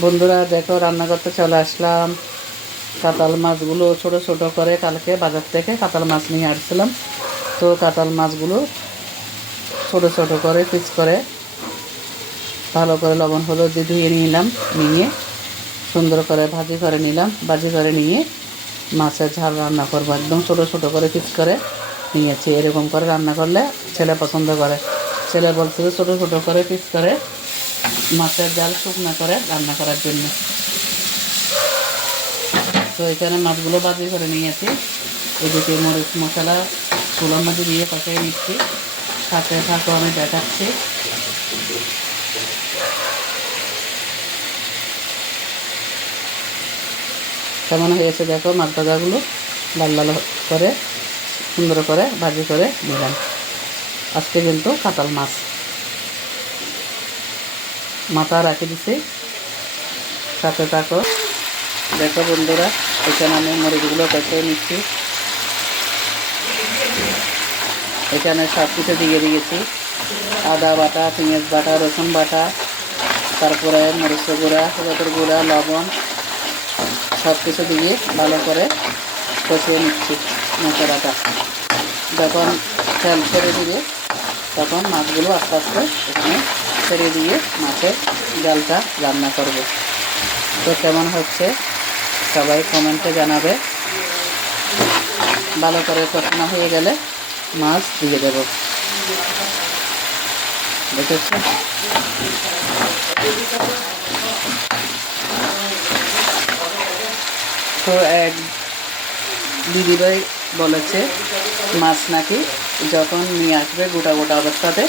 বন্ধুরা দেখো, রান্না করতে চলে আসলাম। কাতাল মাছগুলো ছোট ছোট করে কালকে বাজার থেকে কাতাল মাছ নিয়ে আসছিলাম। তো কাতাল মাছগুলো ছোট ছোট করে পিস করে ভালো করে লবণ হলুদ দিয়ে ধুয়ে নিলাম। নিয়ে সুন্দর করে ভাজি করে নিলাম। ভাজি করে নিয়ে মাছের ঝাল রান্না করবো। একদম ছোট ছোট করে পিস করে নিয়েছি। এরকম করে রান্না করলে ছেলে পছন্দ করে। ছেলে বলছে ছোট ছোট করে পিস করে মাছের ঝাল শুকনো করে রান্না করার জন্য। তো এখানে মাছগুলো ভাজি করে নিয়েছি। এদিকে মরিচ মশলা চুলার মাঝে দিয়ে কষিয়ে নিচ্ছি। সাথে থাকো, আমি দেখাচ্ছি। কেমন হয়েছে দেখো, মাছ ভাজাগুলো লাল লাল করে সুন্দর করে ভাজি করে নিলাম। আজকে কিন্তু কাতাল মাছ মাথা রাখে দিছি। সাথে থাকো। দেখো বন্ধুরা, এখানে আমি মরিচগুলো কষিয়ে নিচ্ছি। এখানে সব কিছু দিয়ে দিয়েছি। আদা বাটা, পেঁয়াজ বাটা, রসুন বাটা, তারপরে মরিচের গুঁড়া, হলুদের গুঁড়া, লবণ সব কিছু দিয়ে ভালো করে কষিয়ে নিচ্ছি মশলাটা। যখন তেল ছেড়ে দিবে তখন মাছগুলো আস্তে আস্তে এখানে ছেড়ে দিয়ে মাছের জালটা রান্না করব। তো কেমন হচ্ছে সবাই কমেন্টে জানাবে। ভালো করে কষানো হয়ে গেলে মাছ দিয়ে দেব। দেখেছি তো এক দিদিভাই বলেছে মাছ নাকি যখন নিয়ে আসবে গোটা গোটা অবস্থাতে,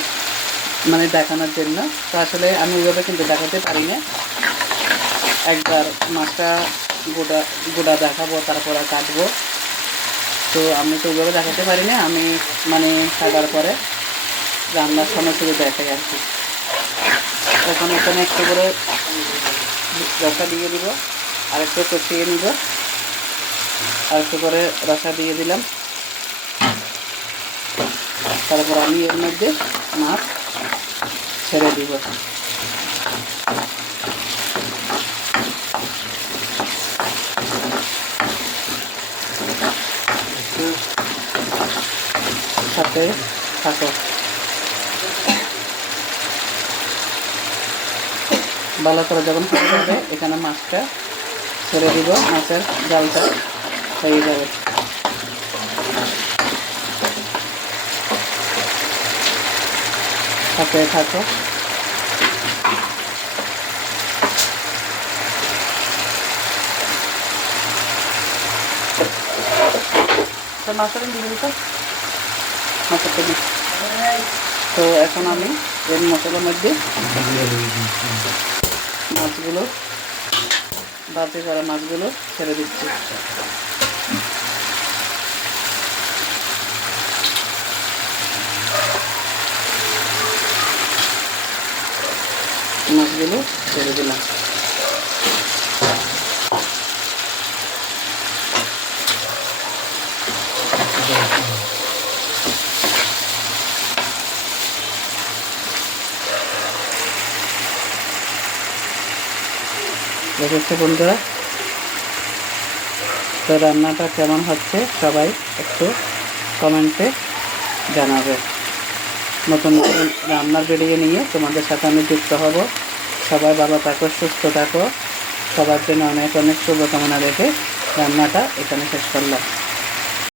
মানে দেখানোর জন্য। তো আসলে আমি ওইভাবে কিন্তু দেখাতে পারি না। একবার মাছটা গোটা গোটা দেখাবো, তারপরে কাটবো। তো আমি তো ওইভাবে দেখাতে পারি না। আমি মানে কাটার পরে রান্নার সময় শুধু দেখাই আর কি। এখন এখানে একটু করে রসা দিয়ে দিব, আর একটু কষিয়ে নিব। আর একটু করে রসা দিয়ে দিলাম। তারপর আমি এর মধ্যে মাছ ছেড়ে দিব। সাথে থাকো। ভালো করে যখন হয়ে যাবে এখানে মাছটা ছেড়ে দিব। মাছের জালটা হয়ে যাবে। সাথে থাকো। মাছের দিয়ে দিত মাছের থেকে। তো এখন আমি এর মশলার মধ্যে মাছগুলো ভাজি করা মাছগুলো ছেড়ে দিচ্ছি। মাছগুলো ছেড়ে দিলাম। দেখেছো বন্ধুরা, তো রান্নাটা কেমন হচ্ছে সবাই একটু কমেন্টে জানাবে। নতুন নতুন রান্নার ভিডিও নিয়ে তোমাদের সাথে আমি যুক্ত হব। সবাই ভালো থাকো, সুস্থ থাকো। সবার জন্য অনেক অনেক শুভকামনা রেখে রান্নাটা এখানে শেষ করলাম।